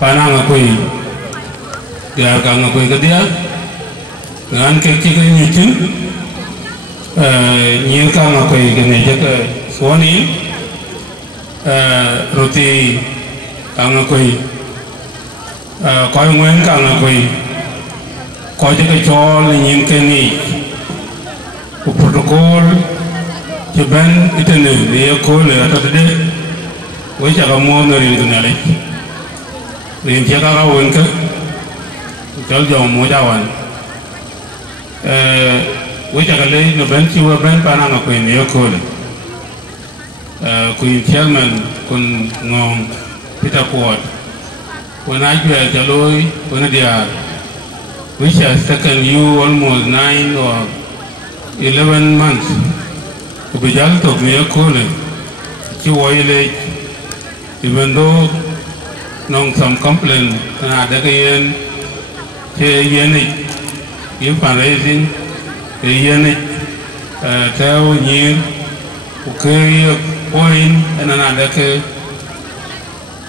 panang akui dia kang akui ke dia ngan ke ke nyucin nyil kang akui ke ne ke suani roti kang akui coi nguyên kang akui coi cái cho là nhìn cái này protocol cho bên internet dia call là tao đấy với chắc là mua người dùng này liền chắc là quên cái cháu dùng mua cho anh với chắc là lấy nó bên chiều bên pana ngọc quỳnh dia call quỳnh chairman con ngon Peter Ford when I get the lawyer when they are which has taken you almost 9 or 11 months to be just of me a cooling. Even though non some complaint and I again you fundraising a unit tell you who carry a point and another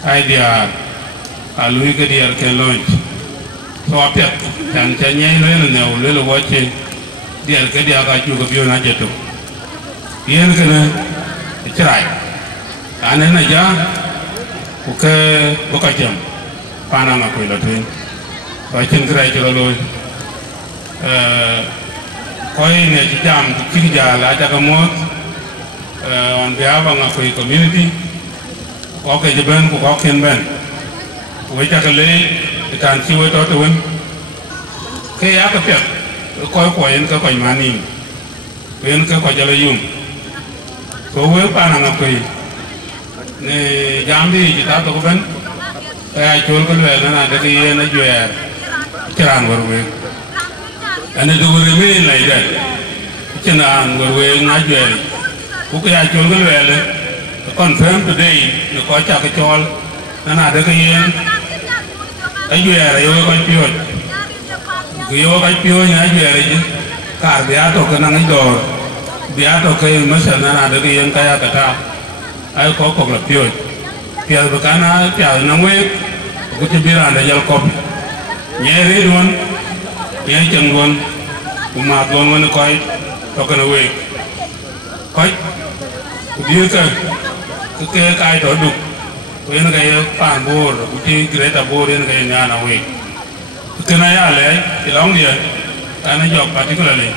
idea. I look at the can launch. So I pick and 10 years now, little watching the Arcadia got you of your Najato. Ian can try. And then a jar, okay, Bocajam, Panama Quilla. I can try to alone. Coin a jam to Kija Latagamot on behalf of the community. Okay, the band, Walking Band. Với chắc là lấy tàn siêu to tôi vẫn cái ác cái việc coi quay cái quay mani bên cái quay cho lấy dùng số với ba nàng ngọc quỳ này dám đi chỉ ta tôi vẫn cái chốn cái lệ nó là cái nó dễ tràn vào rồi anh ấy tôi vừa mới này đây chân ăn vừa vừa nói dễ cũng cái chốn cái lệ này confirm today nó có chắc cái chốn nó là cái ai jual ada yang kau pion, kau kau pion ni ai jual aja, kar dia tu kena ngidor, dia tu kau misalnya ada yang kaya kata, ai kau kau lah pion, pion berkana pion nangwe, kau cebira ada jal kopi, nyeri duan, nyeri cengguan, umat duan mana kau, tu kena we, kau, dia ke kai tu duk. When I pan board, which is greater board in Guyana way. Can I alley, along here, and a job particularly.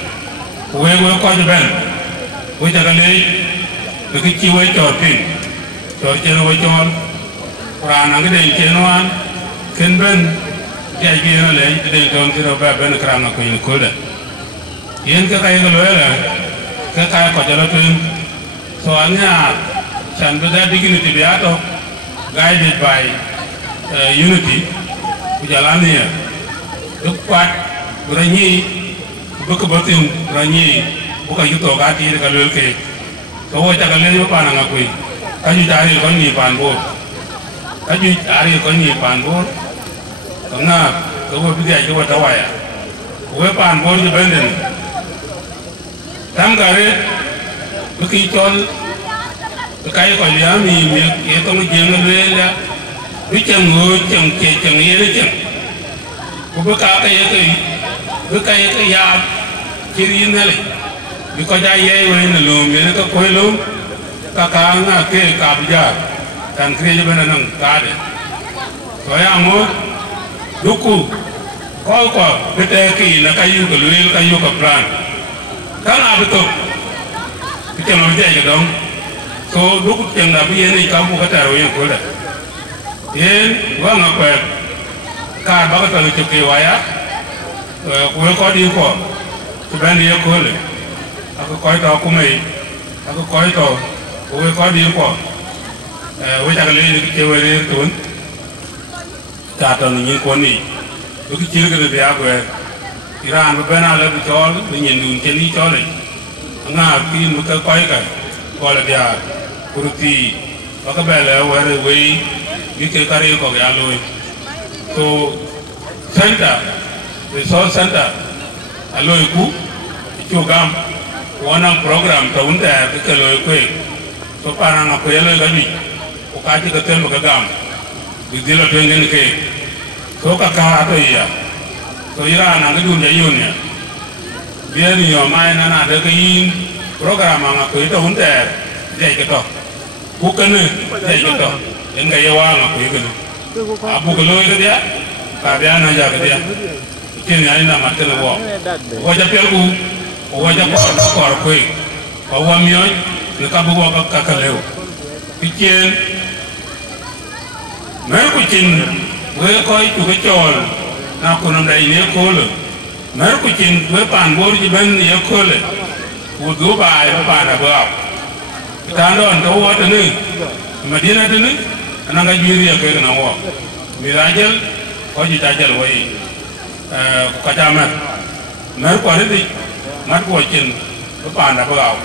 Where will call the band? Which I can lay the kitchen way to pin. So, General John, Ran and the Genuan, can bend the idea lay, they don't get a bad and a crown of Queen Coda. Yen Kakai the lawyer, Kakai Kotalatin. So, Anya, send to that dignity be out of. Guided by unity, which Alania, look what Rani, book about him, Rani, book you talk at the Galuke. So, what I can lay upon a queen. Can you tell you on your pan board? Can you tell you on your pan board? Now, the word be the water wire. Where pan board the bending. Tangare, look at all. Cái còn giá mình cái công chuyện nó về là biết chừng người chừng kề chừng gì đấy chừng cũng biết cái giá chỉ riêng này biết có giá gì vậy nó luôn vậy nó có quay luôn cả ngã cái cà bây giờ thằng kia cho bên nó nâng cá đấy rồi à mua lúc cũ có biết cái là cái yêu cái lưới cái yêu cái plan cái nào biết tôi biết chừng nó vậy cái đó so lúc chừng là bây giờ này các bộ cái rồi yang kuda, yên vâng ạ phải, cả bác cái chụp cái vaya, quay có đi qua, chụp bên đi qua rồi, aku coi tàu cũng mấy, aku coi tàu, quay có đi qua, quay chắc là cái vaya này tuấn, chả tao nhìn qua này, lúc cái chiếc cái bia quay, Iran bên nào là bị chó, bị nhìn đường trên đi chó này, ngã tin một cái quay cái, gọi là bia. Kuruti, maka bela where we get carry ko yaloi. So center, resource center, aloi ku, chugam, one program ta unda ke loi ku. So parang ako yaloi gani, o kaji ka telo ka gam. di lo tengen ke ko ka to ya to ira na ngi dun ya yunya biar yo mai na na de kin program nga ko ito hunte dai ke to ku kana dai ke to en ga yawa nga ko kana abu ko lo ira dia ka dia na ja ke dia kin ya na ma te wo wo ja pel ku wo ja ko ko ko wa mi yo ni ka bu ko ka leo kin mai ku kin we ko itu ke chol na ko nam dai ne ko lo mai ku kin we pan bo ji ben ne ko le ku du ba ba na ba ta don to wa ta ni madina ta ni ana ga jiri ya ke na wo mi rajel ko ji ta jel wai ka ta ma mai ko ne di mat ko kin ba na ba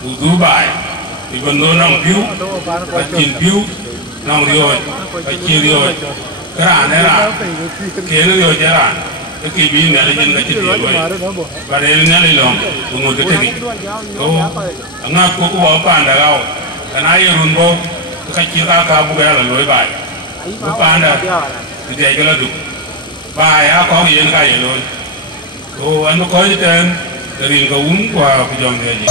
ku du ba i bon no na biu ka kin biu na rio ka kin rio ra ne ra ke ne rio ja cái bi này là nhân cái chuyện rồi, và đây là này lòng, ngồi cái gì, ngã cố bảo pan đã gạo, cái này run bò, cái chuyện cá bù cái là lối bài, bù pan đã, thì cái là được, bài có gì cái gì rồi, anh nó có cái tên, cái riêng cái uống qua cái dòng thế gì.